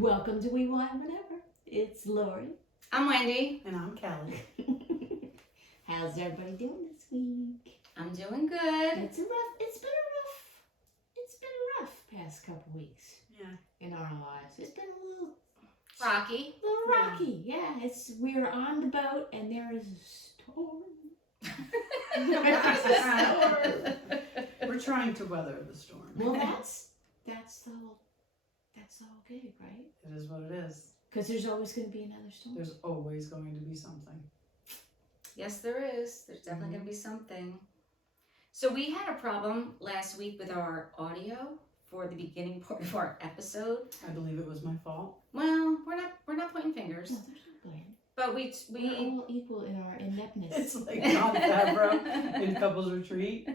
Welcome to We Want Whatever. It's Lori. I'm Wendy. And I'm Kelli. How's everybody doing this week? I'm doing good. It's been a rough past couple weeks. Yeah. In our lives. It's been a little Rocky. rocky. Yeah, we're on the boat and there is a storm. We're trying to weather the storm. Well, that's the whole gig, right? It is what it is. Because there's always going to be another storm. There's always going to be something. Yes, there is. There's definitely going to be something. So we had a problem last week with our audio for the beginning part of our episode. I believe it was my fault. Well, we're not pointing fingers. No, there's no blame. But We're all equal in our ineptness. It's like John Favreau in Couples Retreat.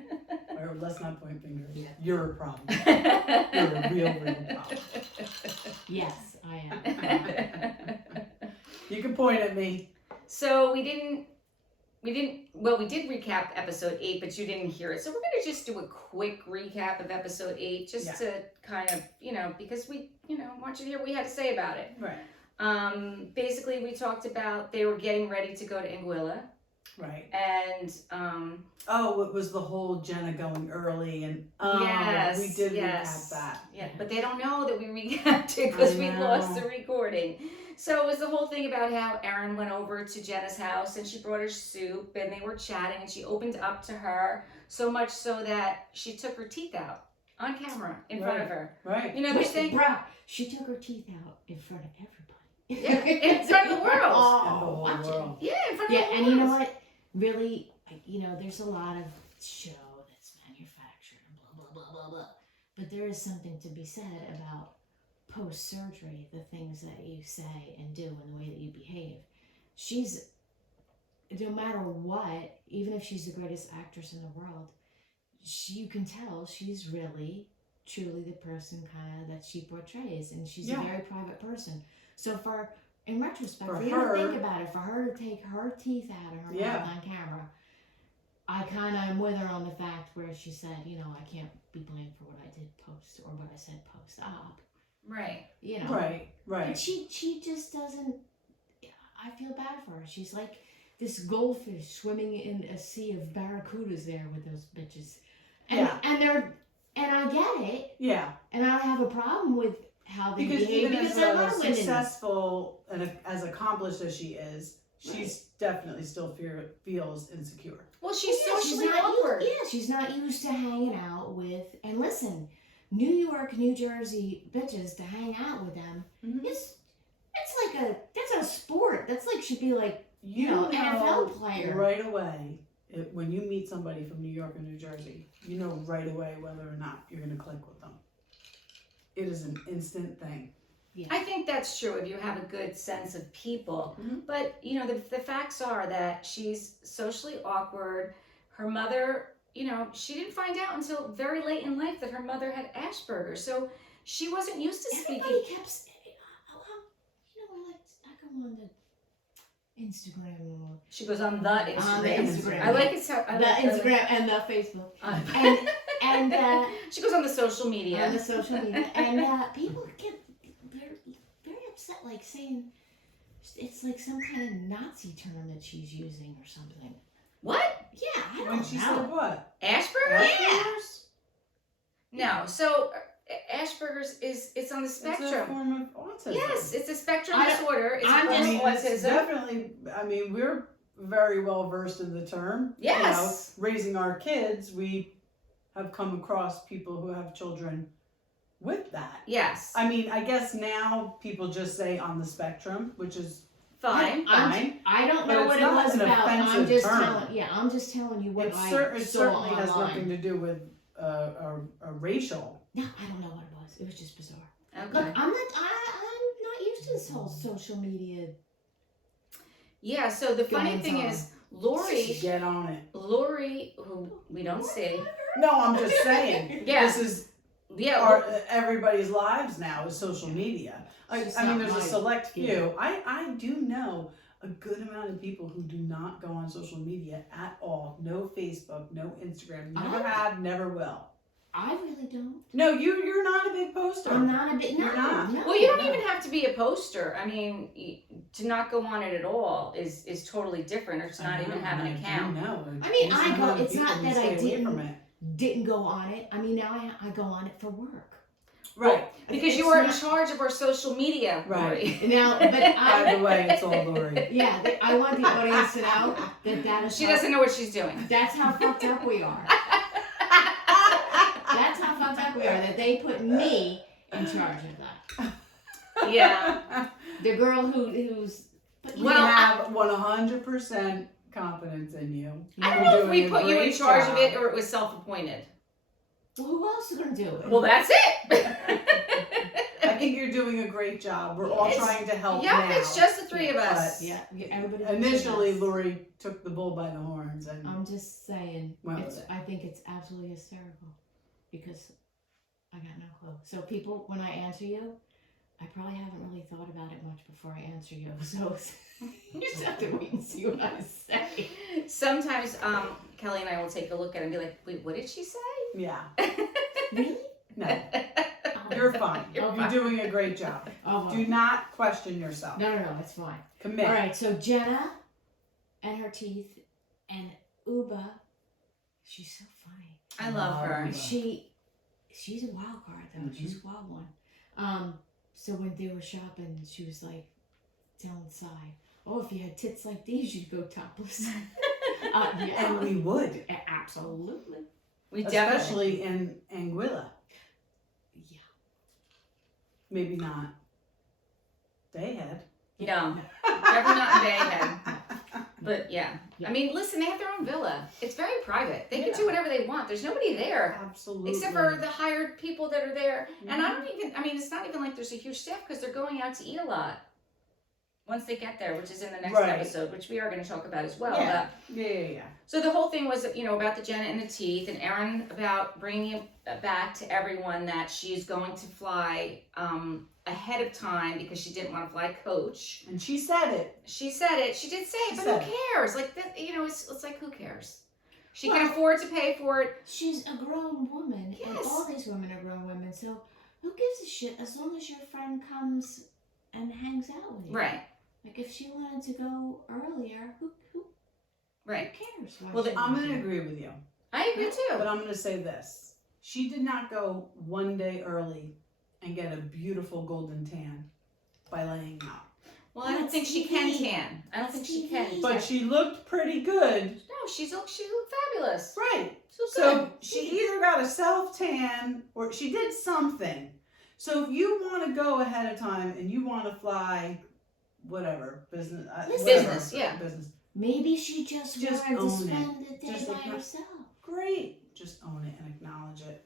Or let's not point fingers. Yeah. You're a problem. You're a real problem. Yes, I am. You can point at me. So we did recap episode 8, but you didn't hear it. So we're going to just do a quick recap of episode 8 just to kind of, because we, want you to hear what we had to say about it. Right. Basically, we talked about they were getting ready to go to Anguilla. Right. And, it was the whole Jenna going early and, yes, we did recap that. Yeah, but they don't know that we recapped it because we lost the recording. So it was the whole thing about how Erin went over to Jenna's house and she brought her soup and they were chatting and she opened up to her so much so that she took her teeth out on camera in front of her. Right. They're saying, bro, she took her teeth out in front of everybody. Yeah, in front of the world. Oh, watch world. Yeah, in front of the world. and you know what? Really, there's a lot of show that's manufactured and blah, blah, blah, blah, blah. But there is something to be said about post-surgery, the things that you say and do and the way that you behave. She's, no matter what, even if she's the greatest actress in the world, you can tell she's really, truly the person kind of that she portrays. And she's a very private person. So in retrospect, for you to think about it, for her to take her teeth out of her mouth on camera, I kind of am with her on the fact where she said, I can't be blamed for what I did post or what I said post-op. Right. Right. But she just doesn't, I feel bad for her. She's like this goldfish swimming in a sea of barracudas there with those bitches. And I get it. Yeah. And I don't have a problem with how they behave because they're not women. Successful and as accomplished as she is, she's definitely still feels insecure. Well, she's socially awkward. She's not used to hanging out with, and listen, New York, New Jersey bitches to hang out with them. Mm-hmm. It's like that's a sport. That's like should be like NFL player right away. When you meet somebody from New York or New Jersey, you know right away whether or not you're going to click with them. It is an instant thing. Yeah. I think that's true if you have a good sense of people. Mm-hmm. But, the facts are that she's socially awkward. Her mother, she didn't find out until very late in life that her mother had Asperger's. So she wasn't used to speaking. Everybody kept saying, I go on the Instagram. She goes on the Instagram. On the Instagram. I like it. Instagram and the Facebook. And she goes on the social media. And people get very upset, like saying it's like some kind of Nazi term that she's using or something. What? Yeah, I don't know. When she said what? Asperger's? Yeah. No. So Asperger's it's on the spectrum. It's a form of autism. Yes, it's a spectrum disorder. It's autism. Definitely. We're very well versed in the term. Yes. Raising our kids, we have come across people who have children with that. Yes. I guess now people just say on the spectrum, which is fine. I don't know what it was about. I'm just telling you what I saw online. It certainly has nothing to do with a racial. No, I don't know what it was. It was just bizarre. Okay. Look, I'm not used to this whole social media. Yeah. So the funny thing is, Lori. Get on it. Lori, who we don't see. No, I'm just saying. This is everybody's lives now is social media. There's a select few. I do know a good amount of people who do not go on social media at all. No Facebook, no Instagram. Never have, never will. I really don't. No, you're not a big poster. I'm not a big. No, You're not. no. Well, you don't even have to be a poster. I mean, to not go on it at all is totally different, or to not even have an account. I mean, I go. It's not that I didn't go on it. I mean, now I go on it for work. Right. Well, because you are in charge of our social media. Right. Now, but by the way, it's all Lori. Yeah, I want the audience to know that is. She doesn't know what she's doing. That's how fucked up we are. That's how fucked up we are. That they put me in charge of that. Yeah. The girl who's. We have 100% confidence in you. I don't know if we put you in charge of it or it was self-appointed. Well, who else is going to do it? Well, that's it. I think you're doing a great job. We're all trying to help now. Yeah, it's just the three of us. Yeah, everybody. Initially, Lori took the bull by the horns, and I'm just saying. Well, I think it's absolutely hysterical because I got no clue. So people, when I answer you, I probably haven't really thought about it much before I answer you. So you just have to wait and see what I say. Sometimes Kelly and I will take a look at it and be like, wait, what did she say? yeah, Really? no, you're fine. You're doing a great job. Oh, well. Do not question yourself. No, it's fine. Commit. All right, so Jenna and her teeth and Uba, she's so funny. I love her. She's a wild card though. Mm-hmm. She's a wild one. So when they were shopping, she was like telling Sai, "Oh, if you had tits like these, you'd go topless." Yeah. And we would. Absolutely. We Especially in Anguilla. Yeah. Maybe not Dayhead. No, definitely not in Dayhead. But yeah. I mean, listen, they have their own villa. It's very private. They can do whatever they want. There's nobody there. Absolutely. Except for the hired people that are there. Mm-hmm. And it's not even like there's a huge staff because they're going out to eat a lot. Once they get there, which is in the next episode, which we are going to talk about as well. Yeah. Yeah. So the whole thing was, about the Jenna and the teeth, and Erin about bringing it back to everyone that she's going to fly ahead of time because she didn't want to fly coach. And she said it. She said it. She did say it, but who cares? Like that, it's like who cares? She can afford to pay for it. She's a grown woman, yes. And all these women are grown women. So who gives a shit as long as your friend comes and hangs out with you? Right. Like if she wanted to go earlier, who right. cares? Well, I'm going to agree with you. I agree too. But I'm going to say this. She did not go one day early and get a beautiful golden tan by laying out. Well, I don't think she can tan. I don't think she can. But she looked pretty good. No, she looked fabulous. Right. So she either got a self-tan or she did something. So if you want to go ahead of time and you want to fly whatever, business. Yeah. Business. Maybe she just wanted to spend the day just by herself. Great. Just own it and acknowledge it.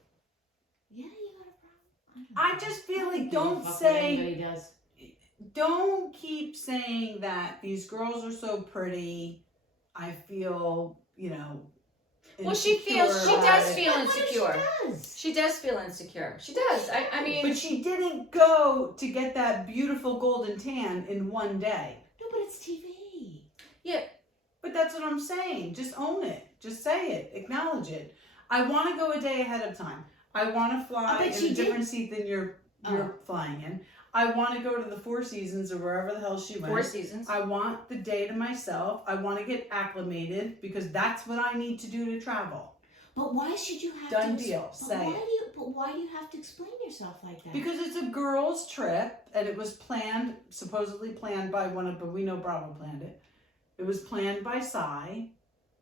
Yeah, you got a problem. I just feel like don't keep saying that these girls are so pretty. I feel, well, she does feel insecure. She does feel insecure. She does. I mean. But she didn't go to get that beautiful golden tan in one day. No, but it's TV. Yeah. But that's what I'm saying. Just own it. Just say it. Acknowledge it. I want to go a day ahead of time. I want to fly in a different seat than you're flying in. I want to go to the Four Seasons or wherever the hell she went. Four Seasons. I want the day to myself. I want to get acclimated because that's what I need to do to travel. But why should you have Done to... deal. Say it. But why do you have to explain yourself like that? Because it's a girls' trip and it was supposedly planned by but we know Bravo planned it. It was planned by Sai.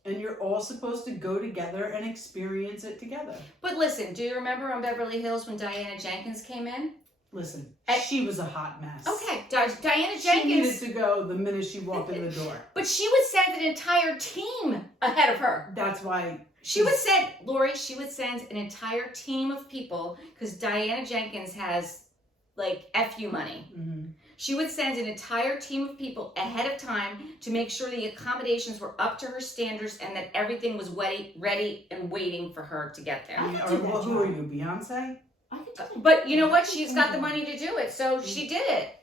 And you're all supposed to go together and experience it together. But listen, do you remember on Beverly Hills when Diana Jenkins came in? Listen, she was a hot mess. Okay, Diana Jenkins... She needed to go the minute she walked in the door. But she would send an entire team ahead of her. That's why... She would send an entire team of people, because Diana Jenkins has, FU money. Mm-hmm. She would send an entire team of people ahead of time to make sure the accommodations were up to her standards and that everything was ready and waiting for her to get there. Who are you, Beyonce? But you know what? She's got the money to do it, so she did it.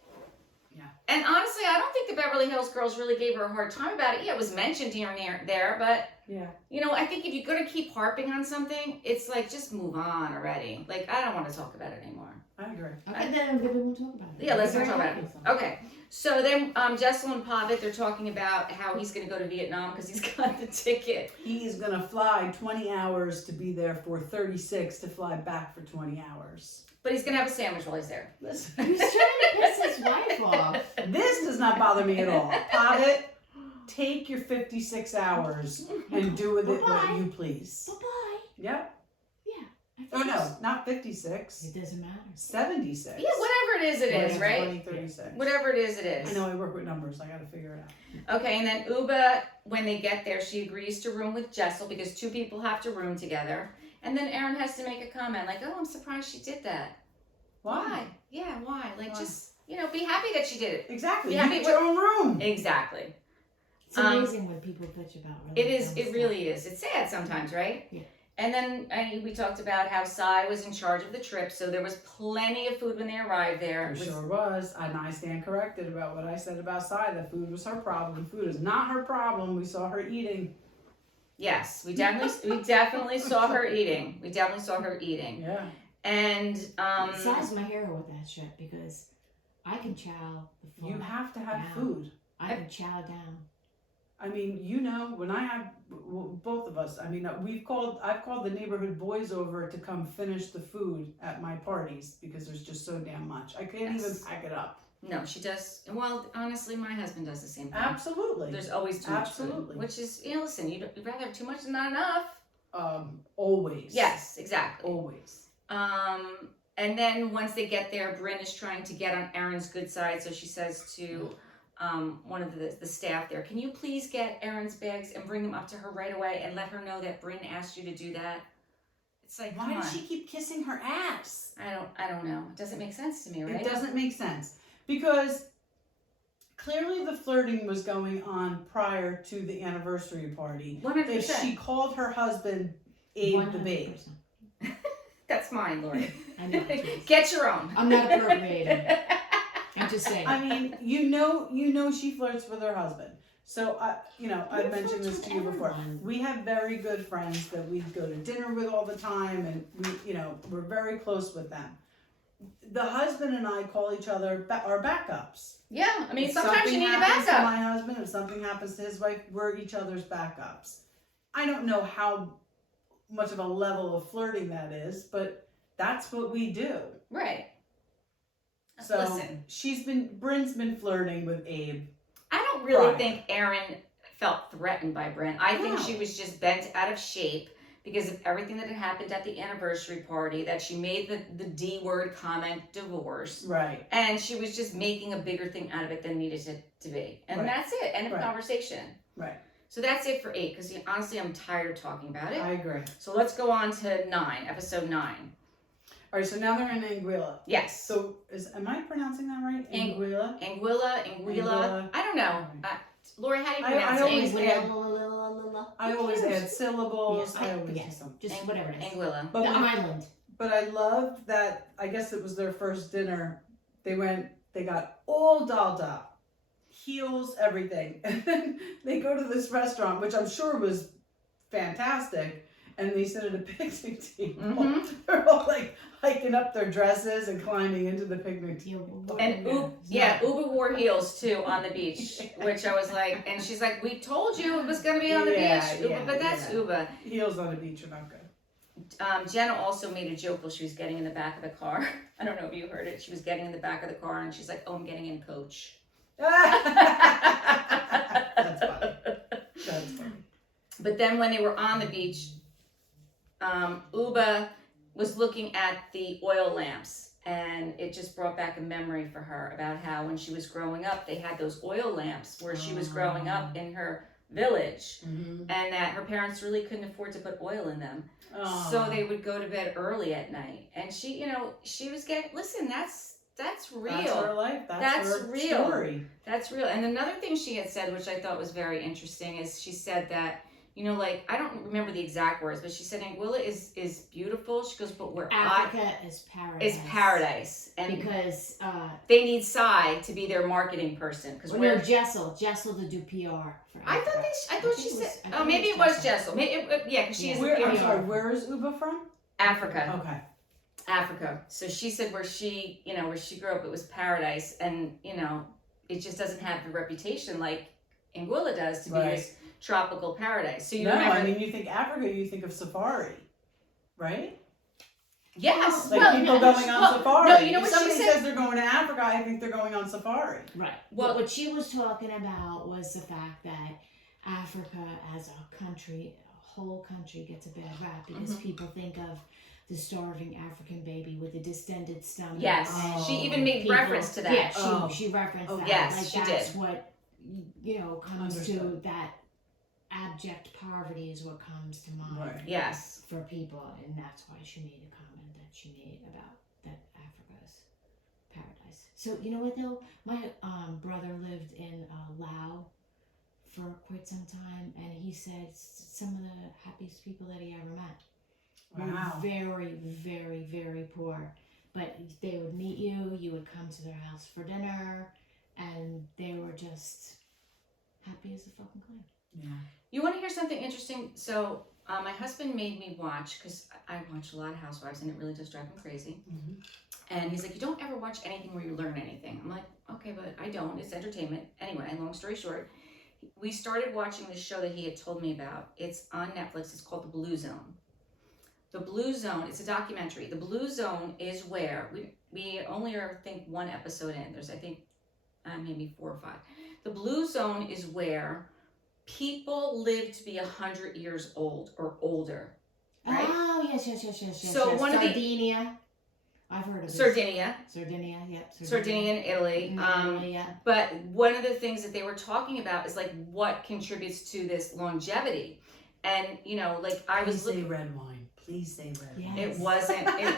Yeah. And honestly, I don't think the Beverly Hills girls really gave her a hard time about it. Yeah, it was mentioned here and there, but Yeah. You know, I think if you're going to keep harping on something, it's like, just move on already. Like, I don't want to talk about it anymore. I agree. Okay, then we won't talk about it. Yeah, let's not Very talk about happy. it. Okay. So then Jessel and Pavitt, they're talking about how he's going to go to Vietnam because he's got the ticket. He's going to fly 20 hours to be there for 36 to fly back for 20 hours. But he's going to have a sandwich while he's there. Listen. He's trying to piss his wife off. This does not bother me at all. Pavitt, take your 56 hours and do with it what you please. Bye-bye. Yep. Yeah. Oh, no, not 56. It doesn't matter. 76. Yeah, whatever it is, right? 20, 36. Whatever it is. I know, I work with numbers. I got to figure it out. Okay, and then Uba, when they get there, she agrees to room with Jessel because 2 people have to room together. And then Aaron has to make a comment like, oh, I'm surprised she did that. Why? Yeah, why? Like, Why? just, you know, be happy that she did it. Exactly. Yeah, You get your own room. Exactly. It's amazing when people bitch about It is. It really is. It's sad sometimes, right? Yeah. And then we talked about how Sai was in charge of the trip, so there was plenty of food when they arrived there. There sure was. And I stand corrected about what I said about Sai. That food was her problem. Food is not her problem. We saw her eating. Yes, we definitely saw her eating. We definitely saw her eating. Yeah. And Sai's my hero with that shit because I can chow the You fuck have to have down. food. I can chow down. I mean, you know, when I have both of us, I mean, I've called the neighborhood boys over to come finish the food at my parties because there's just so damn much. I can't even pack it up. no, she does. Well, honestly, my husband does the same thing. Absolutely. There's always too much Absolutely. food, which is, you know, listen, you'd rather have too much than not enough. Always. Yes, exactly. Always. And then once they get there, Brynn is trying to get on Aaron's good side, so she says to one of the staff there, can you please get Aaron's bags and bring them up to her right away and let her know that Brynn asked you to do that? It's like, Why does she keep kissing her ass? I don't know. It doesn't make sense to me, right? It doesn't make sense because clearly the flirting was going on prior to the anniversary party. 100%. If she called her husband Abe the Babe. 100%. That's mine, Lori. I know. Get your own. I'm not appropriating. I'm just saying. I mean, you know she flirts with her husband. So I've mentioned this to you before. Everyone. We have very good friends that we go to dinner with all the time, and we're very close with them. The husband and I call each other our backups. Yeah, I mean, If sometimes you something need a happens to backup. my husband, if something happens to his wife, we're each other's backups. I don't know how much of a level of flirting that is, but that's what we do. Right. So Listen, Brynn's been flirting with Abe. I don't really Right. think Erin felt threatened by Brynn. I think No. she was just bent out of shape because of everything that had happened at the anniversary party, that she made the D word comment, divorce. Right. And she was just making a bigger thing out of it than needed to be. And Right. that's it. End of Right. conversation. Right. So that's it for 8, because honestly, I'm tired of talking about it. I agree. So let's go on to 9, episode 9. All right, so now they're in Anguilla. Yes. So am I pronouncing that right? Anguilla? Anguilla. I don't know. Right. Lori, how do you I pronounce always it? add- Who I always cares? add syllables. Yes, I always yeah, do something. just whatever it is. Anguilla. But The when- island. But I loved that, I guess it was their first dinner. They got all dolled up. Heels, everything. And then they go to this restaurant, which I'm sure was fantastic. And they sit at a picnic table. Mhm. They're all like hiking up their dresses and climbing into the picnic table. And Uba wore heels too on the beach, which I was like, and she's like, we told you it was going to be on the beach, Uba, but that's Uba. Heels on the beach are not good. Jenna also made a joke while she was getting in the back of the car. I don't know if you heard it. She was getting in the back of the car and she's like, oh, I'm getting in, coach. That's funny. That's funny. But then when they were on the beach, Uba was looking at the oil lamps, and it just brought back a memory for her about how when she was growing up, they had those oil lamps where she was growing up in her village, and that her parents really couldn't afford to put oil in them. So they would go to bed early at night. And she, she was getting, listen, that's real. That's her life. That's her real. story. That's real. And another thing she had said, which I thought was very interesting, is she said that you know, like, I don't remember the exact words, but she said Anguilla is beautiful. She goes, but where Africa is paradise. Is paradise. And because they need Cy to be their marketing person. Because no, Jessel to do PR for Africa. I thought she said, oh, maybe it was Jessel. Maybe yeah, because she is Where, PR. I'm sorry, where is Uba from? Africa. Okay. Africa. So she said where she grew up, it was paradise, and you know, it just doesn't have the reputation like Anguilla does to be this tropical paradise. So you remember? I mean, you think Africa, you think of safari, right? Yes. Like people going on safari. No, you know if what somebody she said? says they're going to Africa, I think they're going on safari. Right. Well, what she was talking about was the fact that Africa as a country, a whole country, gets a bad rap because people think of the starving African baby with the distended stomach. Yes, she even made reference to that. Yeah, she referenced that. Yes, like, she that's did. what, you know, comes to that abject poverty is what comes to mind. Yes. For people, and that's why she made a comment that she made about that Africa's paradise. So, you know what though? My brother lived in Laos for quite some time, and he said some of the happiest people that he ever met. Wow. Very, very, very poor. But they would meet you, you would come to their house for dinner, and they were just happy as a fucking clam. Yeah. You want to hear something interesting? So, my husband made me watch, because I watch a lot of Housewives, and it really does drive him crazy. And he's like, you don't ever watch anything where you learn anything. I'm like, okay, but I don't. It's entertainment. Anyway, long story short, we started watching this show that he had told me about. It's on Netflix. It's called The Blue Zone. The Blue Zone, it's a documentary. The Blue Zone is where, we only are, I think, one episode in. There's, I think, maybe 4 or 5. The Blue Zone is where people live to be 100 years old or older, right? Oh, yes. So yes. one of the- Sardinia. I've heard of this. Sardinia, yep. Sardinia in Italy. Yeah. But one of the things that they were talking about is like what contributes to this longevity. And, you know, like I was Please say red wine. Please say red wine. It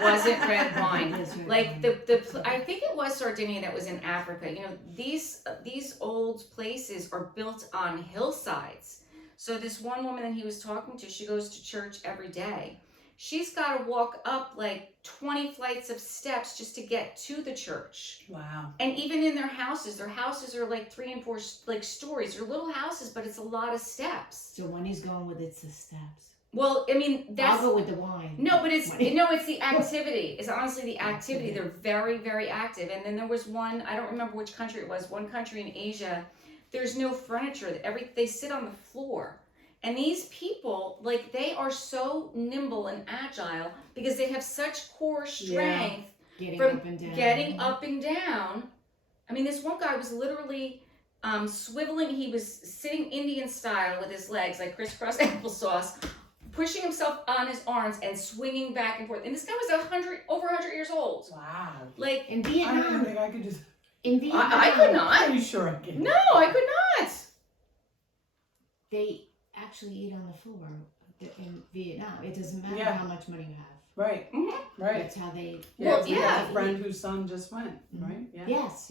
wasn't red wine. Like I think it was Sardinia that was in Africa. You know, these old places are built on hillsides. So this one woman that he was talking to, she goes to church every day. She's got to walk up like 20 flights of steps just to get to the church. Wow. And even in their houses are like 3 and 4 like stories. They're little houses, but it's a lot of steps. So when he's going with it's the steps. Well, I mean, that's... I'll go with the wine. No, but it's the activity. It's honestly the activity. They're very, very active. And then there was one, I don't remember which country it was, one country in Asia, there's no furniture. They sit on the floor. And these people, like, they are so nimble and agile because they have such core strength getting up and down. I mean, this one guy was literally swiveling. He was sitting Indian style with his legs, like crisscross applesauce, pushing himself on his arms and swinging back and forth. And this guy was over 100 years old. Wow. Like in I Vietnam. don't think I could just... In Vietnam. I could not. Are you sure I can? No, I could not. They actually eat on the floor in Vietnam. It doesn't matter how much money you have. Right. Mm-hmm. Right. That's how they... Yeah, Well, we have yeah. a friend whose son just went, right? Yeah. Yes.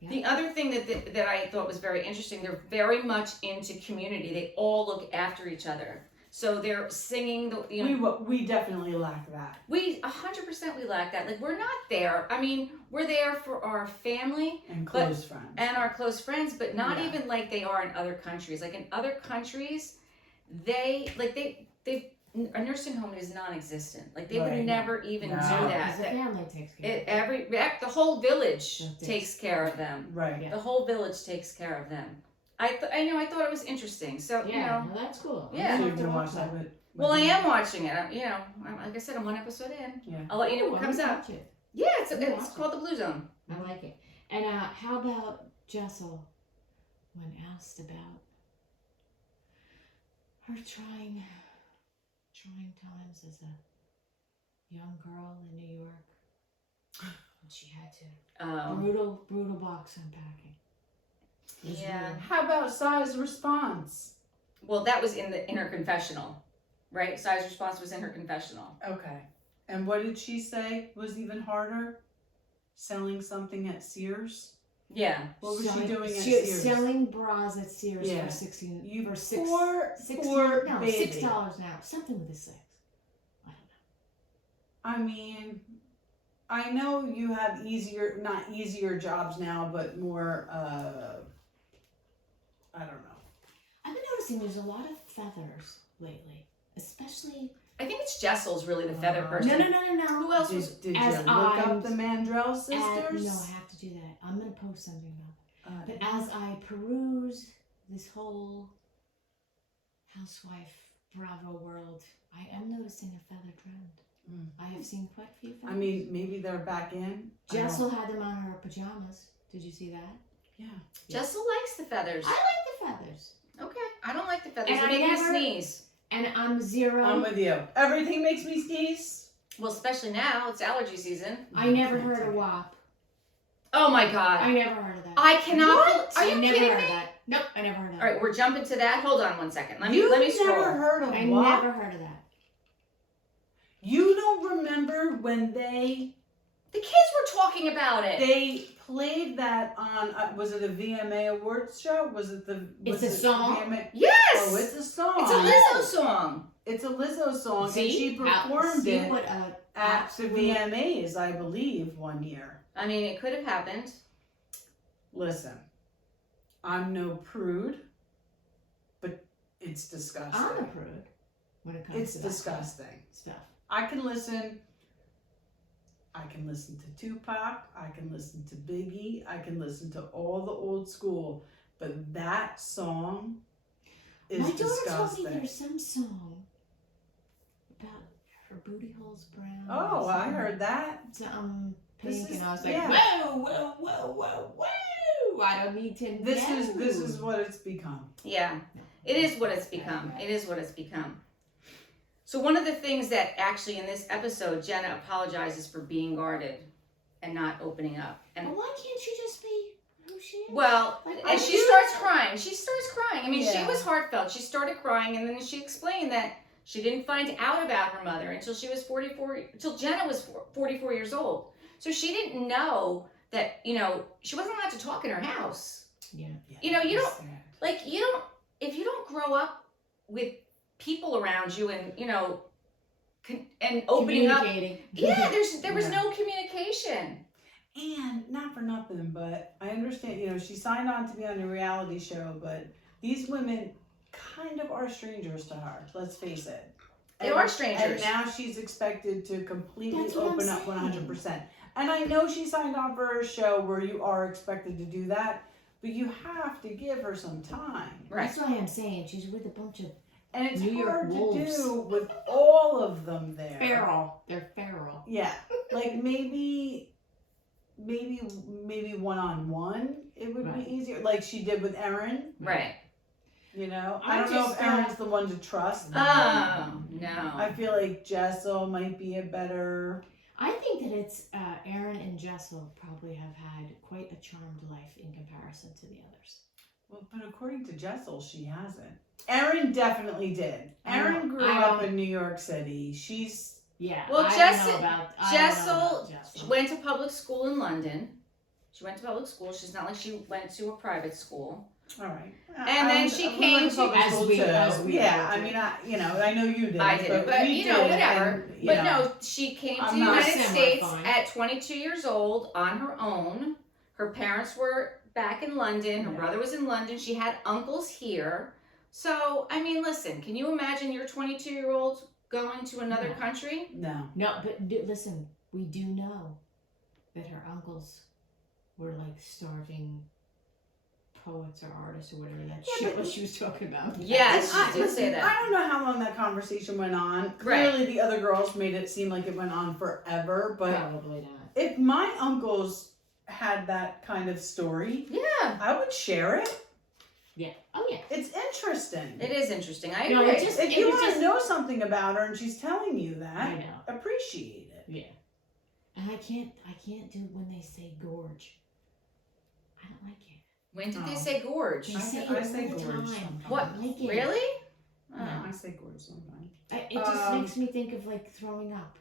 Yeah. The other thing that I thought was very interesting, they're very much into community. They all look after each other. So they're singing, We definitely lack that. We 100% we lack that. Like, we're not there. I mean, we're there for our family And close friends. and our close friends, but not even like they are in other countries. Like in other countries, a nursing home is non-existent. Like they would never even do that. The family takes care of them. The whole village takes care of them. Right. The whole village takes care of them. I thought it was interesting. So well, that's cool. Yeah. So you're gonna watch that with well, I am watching it. Like I said, I'm one episode in. Yeah. I'll let you know what comes out. Yeah, it's called The Blue Zone. I like it. And how about Jessel, when asked about her trying times as a young girl in New York, and she had to brutal box unpacking. Yeah. How about Sai's response? Well, that was in her confessional, right? Sai's response was in her confessional. Okay. And what did she say was even harder? Selling something at Sears? Yeah. What was she doing at She was Sears? selling bras at Sears Yeah. for $16. You for poor baby. $6 an hour. Something with a 6. I don't know. I mean, I know you have not easier jobs now, but more, I don't know. I've been noticing there's a lot of feathers lately, especially. I think it's Jessel's really the feather person. No. Who else was? Did you as look up I'm- the Mandrell sisters? No, I have to do that. I'm gonna post something about that. But Uh, as I peruse this whole housewife Bravo world, I am noticing a feather trend. I have seen quite a few feathers. I mean, maybe they're back in. Jessel had them on her pajamas. Did you see that? Yeah. Jessel likes the feathers. I like the feathers. Okay, I don't like the feathers. And They I make me never- sneeze. And I'm zero. I'm with you. Everything makes me sneeze. Well, especially now, it's allergy season. I never heard a WAP. Oh my god. I never heard of that. I cannot. What? Are you I never kidding heard me? of that. Nope, I never heard of that. All right, we're jumping to that. Hold on one second. Let me You've scroll. never heard of I what? never heard of that. You don't remember when they The kids were talking about it. They played that on, was it a VMA Awards show? Was it the? It's was a it song? VMA? Yes. Oh, it's a song. It's a Lizzo song. It's a Lizzo song, and See? she performed See it what a at the absolute- VMAs, I believe, one year. I mean, it could have happened. Listen, I'm no prude, but it's disgusting. I'm a prude when it comes It's to that disgusting. stuff. I can listen to Tupac, I can listen to Biggie, I can listen to all the old school, but that song is My daughter disgusting. told me there's some song about her booty holes brown. Oh, or I something. heard that. Something This pink, is- and I was like, yeah. whoa! I don't need to This know. is what it's become. Yeah, it is what it's become. It is what it's become. So one of the things that actually in this episode, Jenna apologizes for being guarded and not opening up. And Well, why can't she just be who she is? well, Like, and I she do- starts crying. She starts crying. I mean, she Yeah. was heartfelt. She started crying, and then she explained that she didn't find out about her mother until she was 44, until Jenna was 44 years old. So she didn't know that, she wasn't allowed to talk in her house. Yeah. You know, you it's don't- sad. If you don't grow up with people around you and, and opening up. Communicating. Yeah, there was Yeah. no communication. And not for nothing, but I understand, she signed on to be on a reality show, but these women kind of are strangers to her, let's face it. They are strangers. And now she's expected to completely That's what I'm open up saying. 100%. And I know she signed on for a show where you are expected to do that, but you have to give her some time. Right. That's why I'm saying she's with a bunch of And it's New York hard wolves. to do with all of them there. feral. They're feral. Yeah, like maybe one-on-one it would Right. be easier, like she did with Erin. Right. I I don't know just, if Erin's the one to trust. Oh, no. I feel like Jessel might be a better. I think that it's Erin and Jessel probably have had quite a charmed life in comparison to the others. Well, but according to Jessel, she hasn't. Erin definitely did. Erin grew I up don't- in New York City. She's Yeah. Well, I don't Jessel- know about Jessel Jessel. went to public school in London. She went to public school. She's not like she went to a private school. all right. And then she we came went to- public As school we- too. as we Yeah, all I did. mean, I know you did. I did, but we did, whatever. and, But no, she came to I'm the not- United States Semi-fine. at 22 years old on her own. Her parents were back in London. Her Yeah. brother was in London. She had uncles here. So, I mean, listen, can you imagine your 22-year-old going to another No. country? No. No, but listen, we do know that her uncles were like starving poets or artists or whatever that Yeah, shit but- was she was talking about. Yes, I- she did say listen, that. I don't know how long that conversation went on. Clearly, the other girls made it seem like it went on forever. But Probably not. if my uncles had that kind of story, Yeah, I would share it. Yeah. Oh yeah. It's interesting. it is interesting. I No, agree. it just- If you was want just- to know something about her and she's telling you I that, know. appreciate it. Yeah. And I can't do when they say gorge. I don't like it. When did they Oh. say gorge? They I say I it say all the gorge time. sometimes. What? I don't like it. Really? Yeah, Oh. I say gorge sometimes. It just makes me think of like throwing up.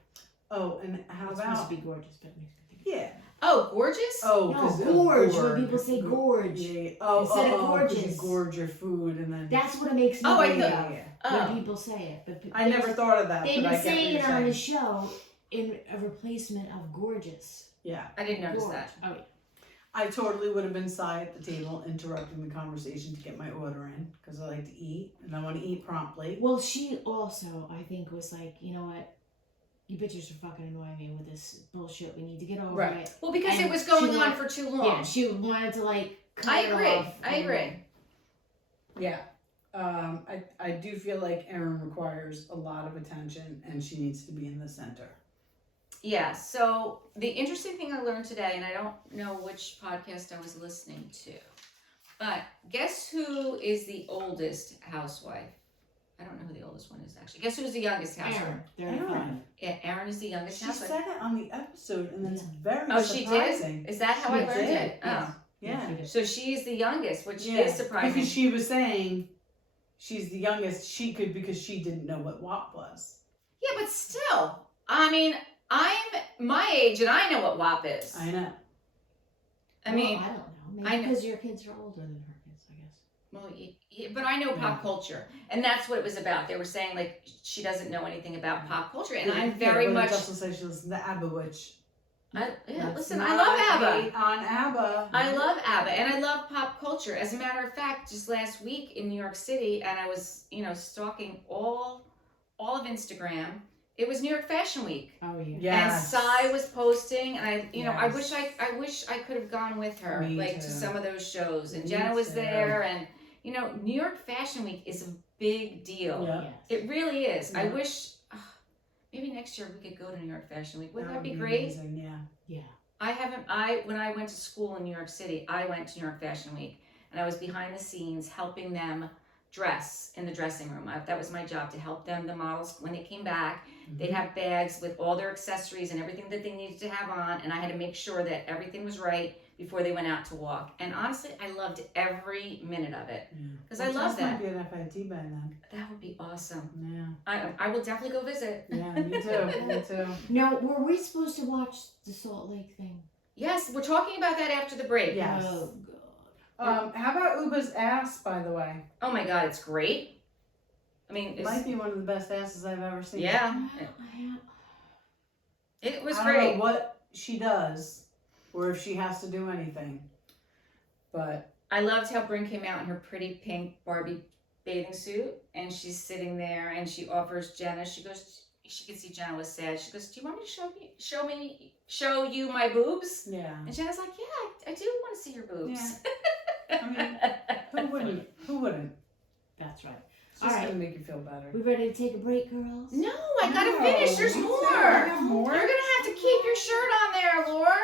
Oh, and how It's supposed about to be gorgeous, but it makes me think. yeah? Oh, gorgeous? Oh, No, 'cause of gorge. When gourd. people say gorge. Yeah. Oh, Instead of 'cause gorgeous. you gorge your food and then. That's what it makes me Oh, I think thought- of yeah. Oh. when people say it. But I never thought of that. they've but been I get what saying you're it on the saying. show in a replacement of gorgeous. Yeah. I didn't notice Gorge. that. Oh, yeah. I totally would have been shy at the table interrupting the conversation to get my order in because I like to eat and I want to eat promptly. Well, she also, I think, was like, you know what? You bitches are fucking annoying me with this bullshit. We need to get over Right. it. Well, because And it was going she on went- for too long. Yeah, she wanted to like cut I it agree. off. I agree. Yeah. I do feel like Erin requires a lot of attention and she needs to be in the center. Yeah, so the interesting thing I learned today, and I don't know which podcast I was listening to, but guess who is the oldest housewife? I don't know who the oldest one is actually. Guess who's the youngest housewife? Aaron, 35. Erin. Yeah, Erin is the youngest She housewife. said it on the episode and that's very Oh, she surprising. did? Is that how I She learned did, it? yes. Oh. Yeah. she did. So she's the youngest, which Yeah, is surprising. because she was saying she's the youngest. She could because she didn't know what WAP was. Yeah, but still, I mean, I'm my age and I know what WAP is. I know. I mean, I don't know. Maybe I know- because your kids are older than her kids, I guess. well, but I know pop culture, and that's what it was about. They were saying like she doesn't know anything about pop culture, and I'm very but much. It also says she listens to ABBA, which Yeah, that's listen, I not love a ABBA. hate on ABBA. I love ABBA, and I love pop culture. As a matter of fact, just last week in New York City, and I was, stalking all of Instagram. It was New York Fashion Week. Oh yeah. Yes. And Sai was posting, and I Yes. wish I could have gone with her, Me like too. to some of those shows. And Me Jenna was too. there, and New York Fashion Week is a big deal. Yeah. Yes. It really is. I Yeah. wish maybe next year we could go to New York Fashion Week. Wouldn't that would be great? Amazing, yeah. Yeah. When I went to school in New York City, I went to New York Fashion Week, and I was behind the scenes helping them dress in the dressing room. That was my job, to help them, the models, when they came back. They'd have bags with all their accessories and everything that they needed to have on, and I had to make sure that everything was right before they went out to walk. And honestly, I loved every minute of it because I love Jess that. might be an FIT by then. That would be awesome. Yeah. I will definitely go visit. Yeah, me too. Me too. Now, were we supposed to watch the Salt Lake thing? Yes, we're talking about that after the break. Yes. Oh god. How about Uba's ass, by the way? Oh my God, it's great. I mean, It might be one of the best asses I've ever seen. yeah, it was I don't great. know what she does or if she has to do anything. But I loved how Bryn came out in her pretty pink Barbie bathing suit, and she's sitting there, and she offers Jenna. She goes, she could see Jenna was sad. She goes, "Do you want me to show you my boobs?" yeah. And Jenna's like, "Yeah, I do want to see your boobs." I mean, who wouldn't? Who wouldn't? That's right. It's just All right. gonna make you feel better. We ready to take a break, girls? No, I gotta No, finish. There's you more. said I have more. You're gonna have to keep your shirt on there, Laura.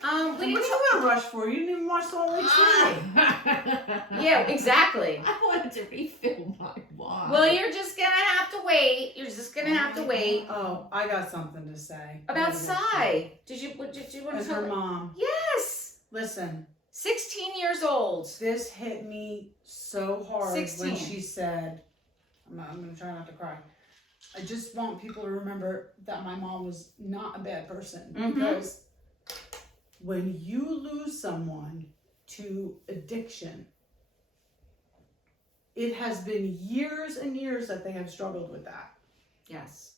We What are didn't. you gonna rush for? You didn't even watch the whole Lake City. Yeah, exactly. I wanted to refill my wine. Well, you're just gonna have to wait. You're just gonna have to wait. Oh, I got something to say. About I gotta Sai. Did you want say. to And tell her me? mom. Yes. Listen, 16 years old. this hit me so hard 16. when she said, I'm gonna try not to cry. I just want people to remember that my mom was not a bad person. Mhm. Because when you lose someone to addiction, it has been years and years that they have struggled with that. Yes.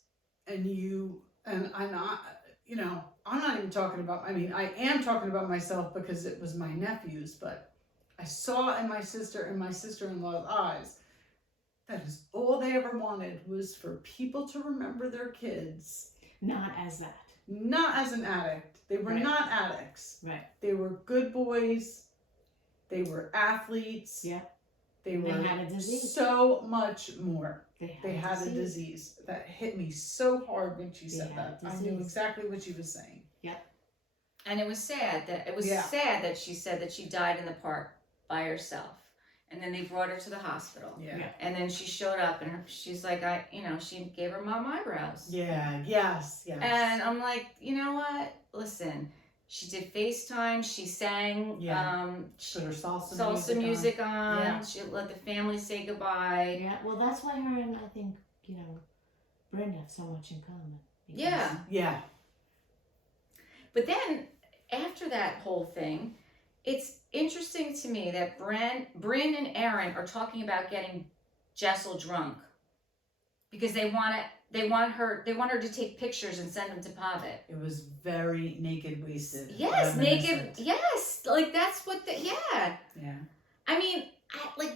And I'm not, I'm not even talking about, I am talking about myself because it was my nephews, but I saw in my sister and my sister-in-law's eyes that is all they ever wanted was for people to remember their kids. Not as that. Not as an addict. They were Right. not addicts. Right. They were good boys. They were athletes. Yeah. They were had a disease. so much more. They had a disease. disease that hit me so hard when she They said had that. a I knew disease. exactly what she was saying. And it was sad Yeah. that she said that she died in the park by herself. And then they brought her to the hospital. Yeah. And then she showed up and she's like, she gave her mom eyebrows. Yeah. Yes. Yes. And I'm like, you know what? Listen, she did FaceTime. She sang. Yeah. She put her salsa, salsa music on. Yeah. She let the family say goodbye. Yeah, well, that's why her and I think, Brenda have so much in common. because- Yeah. Yeah. But then after that whole thing, it's interesting to me that Bryn and Aaron are talking about getting Jessel drunk because they want her to take pictures and send them to Pavitt. It was very naked, wasted. Yes, naked. reminiscent. Yes, like that's what Yeah. I mean,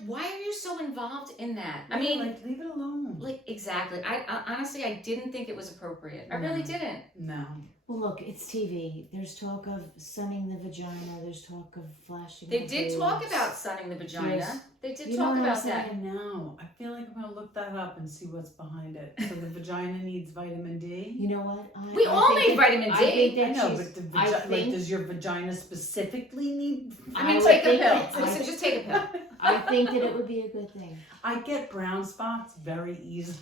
why are you so involved in that? I Yeah, mean, like, leave it alone. like exactly. I honestly, I didn't think it was appropriate. I really didn't. No. Well, look, it's TV. There's talk of sunning the vagina. There's talk of flashing. They the did talk boobs. about sunning the vagina. Yes. They did You talk know what I'm about that. saying? No, I feel like I'm gonna look that up and see what's behind it. So the vagina needs vitamin D. You know what? We all need vitamin I D. think that I know, she's- but the I like, think- does your vagina specifically need? I mean, would take a think pill. that- Listen, just take a pill. I think that it would be a good thing. I get brown spots very easily.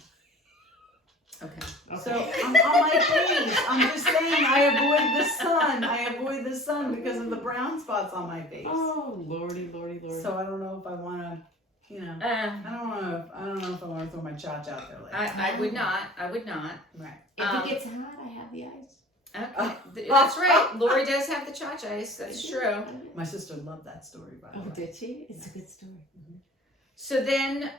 Okay. So I'm on my face. I'm just saying I avoid the sun. I avoid the sun because of the brown spots on my face. Oh, lordy, lordy, lordy. So I don't know if I want to, I don't know if I want to throw my chotch out there like that. I would not. I would not. Right. If it gets hot, I have the ice. Okay. That's right. Lori does have the chotch ice. That's true. My sister loved that story, by the Oh, way. did she? It's a good story. So then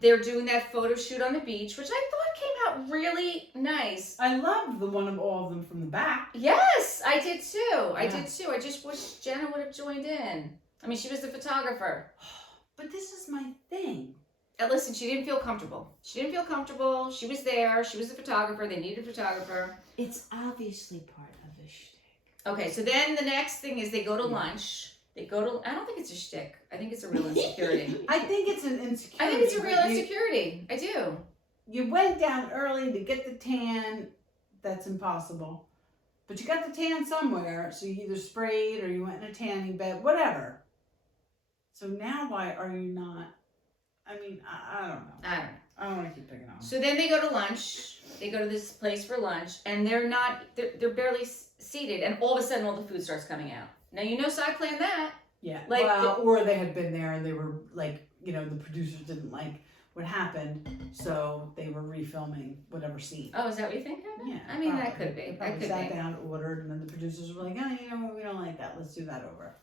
they're doing that photo shoot on the beach, which I thought came out really nice. I loved the one of all of them from the back. Yes, I did too. I Yeah. did too. I just wish Jenna would have joined in. I mean, she was the photographer. But this is my thing. And listen, she didn't feel comfortable. She didn't feel comfortable. She was there. She was the photographer. They needed a photographer. It's obviously part of a shtick. Okay, so then the next thing is they go to lunch. They go to, I don't think it's a shtick. I think it's a real insecurity. I think it's an insecurity. I think it's a real but insecurity. I do. You went down early to get the tan. That's impossible. But you got the tan somewhere, so you either sprayed or you went in a tanning bed, whatever. So now why are you not? I mean, I don't know. I don't know. I don't want to keep picking on them. So then they go to lunch. They go to this place for lunch, and they're barely seated, and all of a sudden all the food starts coming out. Now you know I planned that. Yeah. Like or they had been there and they were like, the producers didn't like what happened, so they were refilming whatever scene. Oh, is that what you think happened? Yeah. I mean, that probably. could be. They That probably could sat be. down, ordered, and then the producers were like, oh, we don't like that. Let's do that over.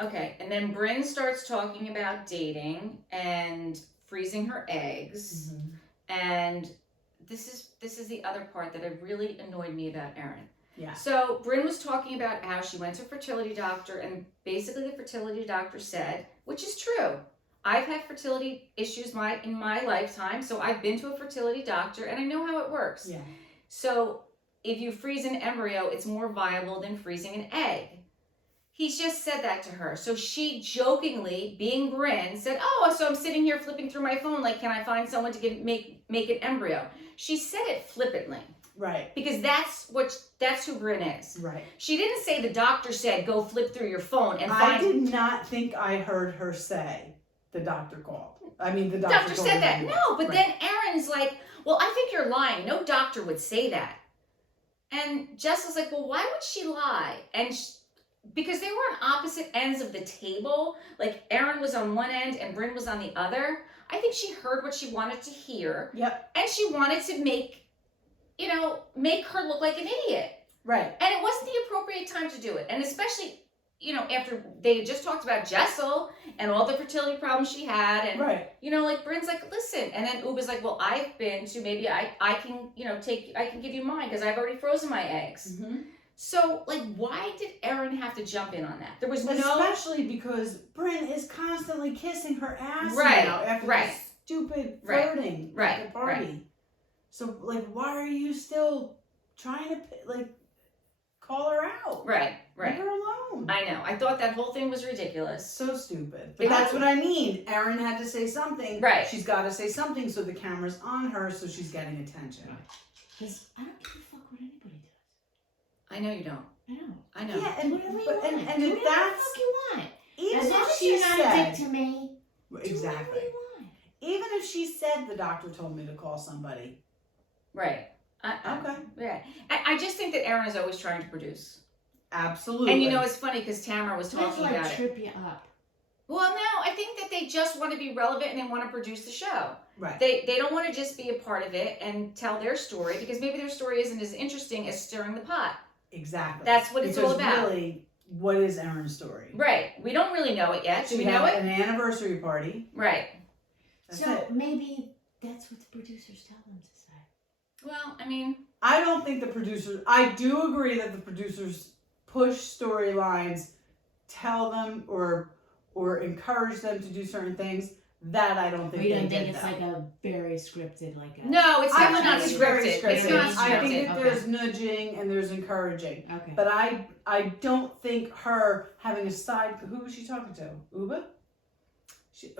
Okay, and then Bryn starts talking about dating and freezing her eggs, and this is the other part that really annoyed me about Erin. Yeah. So Bryn was talking about how she went to a fertility doctor, and basically the fertility doctor said, which is true, I've had fertility issues in my lifetime, so I've been to a fertility doctor and I know how it works. Yeah. So if you freeze an embryo, it's more viable than freezing an egg. He just said that to her. So she jokingly, being Bryn, said, oh, so I'm sitting here flipping through my phone, like, can I find someone to make an embryo? She said it flippantly. Right. Because that's who Bryn is. Right. She didn't say the doctor said go flip through your phone and I find. did not think I heard her say the doctor called. I mean, the Doctor told said her that. anyway. No, but Right. then Erin's like, well, I think you're lying. No doctor would say that. And Jess was like, well, why would she lie? And because they were on opposite ends of the table, like Erin was on one end and Bryn was on the other. I think she heard what she wanted to hear. Yep. And she wanted to make her look like an idiot. Right. And it wasn't the appropriate time to do it. And especially, after they had just talked about Jessel and all the fertility problems she had. And, Right. like Bryn's like, listen. And then Uba's like, well, I've been to, maybe I can, I can give you mine because I've already frozen my eggs. Mm-hmm. So, like, why did Erin have to jump in on that? There was Especially because Bryn is constantly kissing her ass Right, now after right. this stupid Right, flirting right, at the party. right. So, like, why are you still trying to, call her out? Right, Leave right. her alone. I know. I thought that whole thing was ridiculous. So stupid. But Because- that's what I mean. Erin had to say something. Right. She's got to say something so the camera's on her so she's getting attention. Because I don't give a fuck what anybody does. I know you don't. I know. I know. Yeah, and, Whatever you but, want. and Do if whatever that's... the fuck you want. Even As long if as she you're not a said... dick to me, do whatever Exactly. you want. Even if she said the doctor told me to call somebody. Right. Okay. Yeah. I just think that Erin is always trying to produce. Absolutely. And it's funny because Tamara was That's talking like about it. trip you up. Well, no, I think that they just want to be relevant and they want to produce the show. Right. They don't want to just be a part of it and tell their story because maybe their story isn't as interesting as stirring the pot. Exactly. That's what it's all Because about. really, what is Erin's story? Right. We don't really know it yet. Do we know had it? an anniversary party. Right. That's so it. maybe that's what the producers tell them to say. Well, I mean, I don't think the producers. I do agree that the producers push storylines, tell them or encourage them to do certain things. That I don't think. You they don't think did it's that. like a very scripted, like a no, it's I definitely don't not think it's very scripted. It's not I think scripted. that Okay. there's nudging and there's encouraging. Okay. But I don't think her having a side. Who was she talking to? Uba?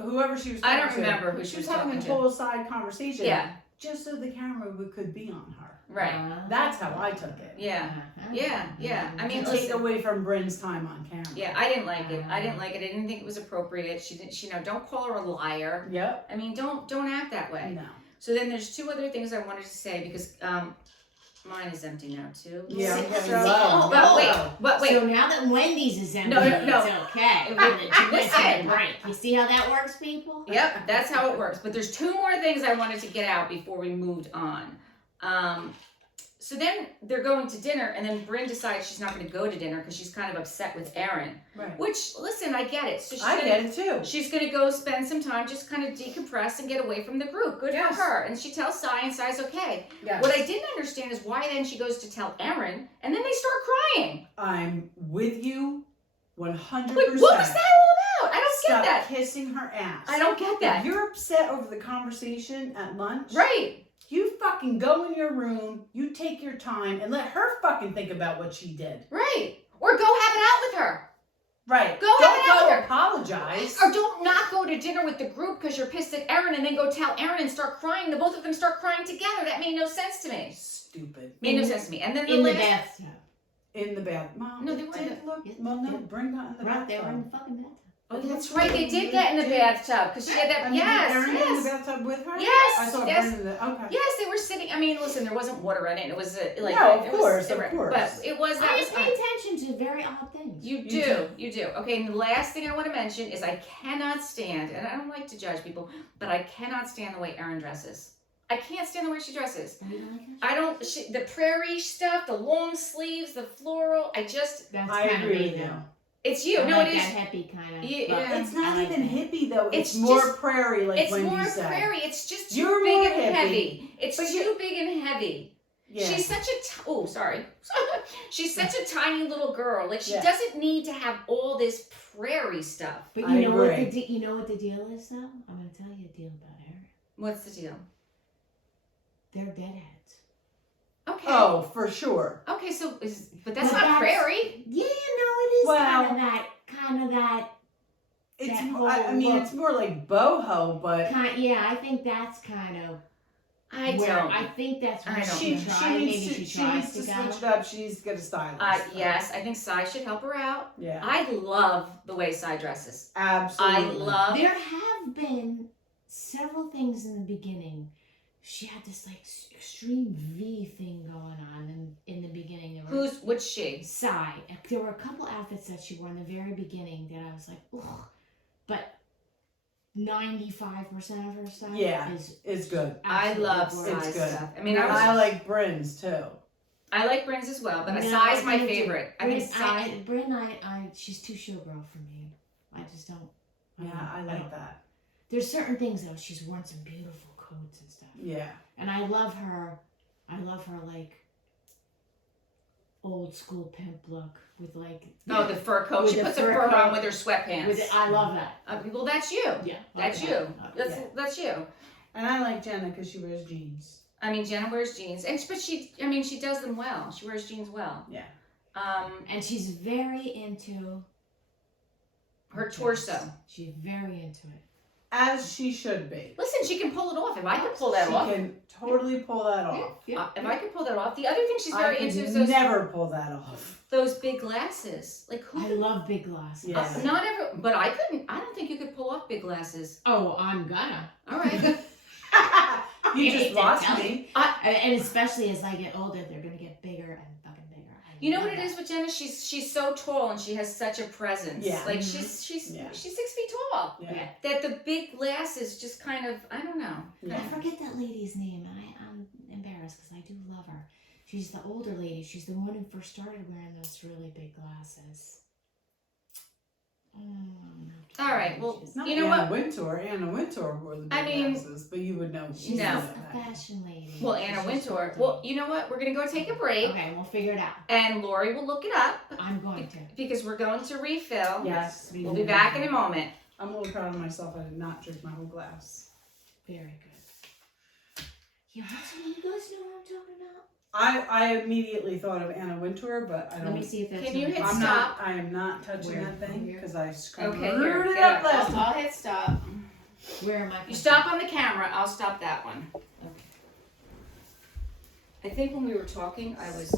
Whoever she was talking I to. don't remember who She was having a to. total side conversation. Yeah. Just so the camera could be on her. Right. That's how I took it. Yeah. Yeah. I mean, To take listen, away from Bryn's time on camera. yeah, I didn't like it. I didn't think it was appropriate. She didn't. Don't call her a liar. Yep. I mean, don't act that way. No. So then there's two other things I wanted to say because mine is empty now too. Yeah. I'm getting So, low. but wait. So now that Wendy's is empty, No. it's okay. Let's Listen. take a break. You see how that works, people? Yep, that's how it works. But there's two more things I wanted to get out before we moved on. So then they're going to dinner, and then Bryn decides she's not going to go to dinner because she's kind of upset with Erin. Right. Which, listen, I get it. So I get it too. She's going to go spend some time, just kind of decompress and get away from the group. Good Yes. for her. And she tells Sai, and Sai's okay. Yes. What I didn't understand is why then she goes to tell Erin, and then they start crying. I'm with you 100%. Like, what was that all about? I don't Stop get that. kissing her ass. I don't get that. If you're upset over the conversation at lunch, Right. you fucking go in your room, you take your time, and let her fucking think about what she did. Right. Or go have it out with her. Right. Go have it out with her. Apologize. Or don't not go to dinner with the group because you're pissed at Erin and then go tell Erin and start crying. The both of them start crying together. That made no sense to me. Stupid. Made no sense to me. And then In the last- bathtub. In the bathroom. Mom, No, they it were in did the- look. Yeah, Well, no, yeah. bring that in the Right, they were in bathtub. the fucking bathtub. Oh, that's right. They did get in the bathtub because she had that. I mean, Yes, Erin in the yes. bathtub with her? Yes, I saw yes. Bryn in the. Okay. Yes, they were sitting. I mean, listen, there wasn't water in it. It was like No, of it course, was, of course. But it was that I was pay attention to very odd things. You do. Okay, and the last thing I want to mention is I cannot stand, and I don't like to judge people, but I cannot stand the way Erin dresses. I can't stand the way she dresses. Oh, you don't like her? I don't. The prairie stuff, the long sleeves, the floral. That's I kind of agree me, with you. though. It's you. I No, like it is. that hippie kind of. Yeah. It's not I like even that. hippie though. It's, It's more just- prairie, like It's Wendy more said. prairie. It's just too You're big more and hippie. heavy. It's But too big and heavy. Yeah. She's such a oh sorry, she's such a tiny little girl. Like she Yeah. doesn't need to have all this prairie stuff. But I you know what agree. you know what the deal is, though. I'm going to tell you a deal about Erin. What's the deal? They're deadheads. Okay. Oh, for sure. Okay, but that's Well, not prairie. Yeah, no, it is Well- kind of that. It's. That I mean, whole it's more like boho, but Yeah, I think that's kind of. I where don't. I think that's I where don't. she she tries. Maybe needs to. she She tries needs to to switch it go. up. She needs to get a stylist. Yes, I think Sai should help her out. Yeah. I love the way Sai dresses. Absolutely. I love. There have been several things in the beginning. She had this like extreme V thing going on in the beginning. There were Which she? Sai. There were a couple outfits that she wore in the very beginning that I was like, ugh. But 95% of her stuff Yeah, is it's good. I love gorgeous. Sai's good. stuff. I mean, I like Bryn's too. I like Bryn's as well, but No, Sai's I my think favorite. I think Sai. Bryn, she's too showgirl for me. I just don't. Yeah, I like that. There's certain things though. She's worn some beautiful coats and stuff. Yeah. And I love her like old school pimp look with like. Oh, the fur coat. With She the puts a fur fur on coat. with her sweatpants. I love that. Well, that's you. Yeah. That's okay. you. Yeah. That's you. And I like Jenna because she wears jeans. I mean, Jenna wears jeans, but she does them well. She wears jeans well. Yeah. And she's very into Her torso. She's very into it. As she should be. Listen, she can pull it off. If I could pull that She off. can totally pull that off. If I could pull that off. The other thing she's very I into is could never pull that off. those big glasses. Like who? I love big glasses. Yeah. Not every, but I couldn't. I don't think you could pull off big glasses. Oh, I'm gonna. All right. You I hate just to lost tell me. And especially as I get older, they're gonna get bigger and fucking bigger. I You know love what it that. is with Jenna? She's so tall and she has such a presence. Yeah. Like Mhm. she's Yeah. 6 feet tall. Yeah. That the big glasses just kind of I don't know. Yeah. I forget that lady's name, and I'm embarrassed because I do love her. She's the older lady. She's the one who first started wearing those really big glasses. All right, well, Not you know Anna what? Wintour. Anna Wintour wore the big I mean, glasses, but you would know. She's No. a fashion lady. Well, Anna She's Wintour. just Well, you know what? We're gonna go take a break, okay, we'll figure it out. and Lori will look it up I'm going to. because we're going to refill. Yes. We'll be back in a moment. I'm a little proud of myself. I did not drink my whole glass. Very good. Yeah, you guys know what I'm talking about? I immediately thought of Anna Wintour, but I Let me don't. see if that's Can you not- hit I'm stop? not. I am not touching Where? that thing Here? because I screwed Okay, here, it get up up. last time. I'll hit stop. Where am I? You stop on the camera. I'll stop that one. Okay. I think when we were talking, I was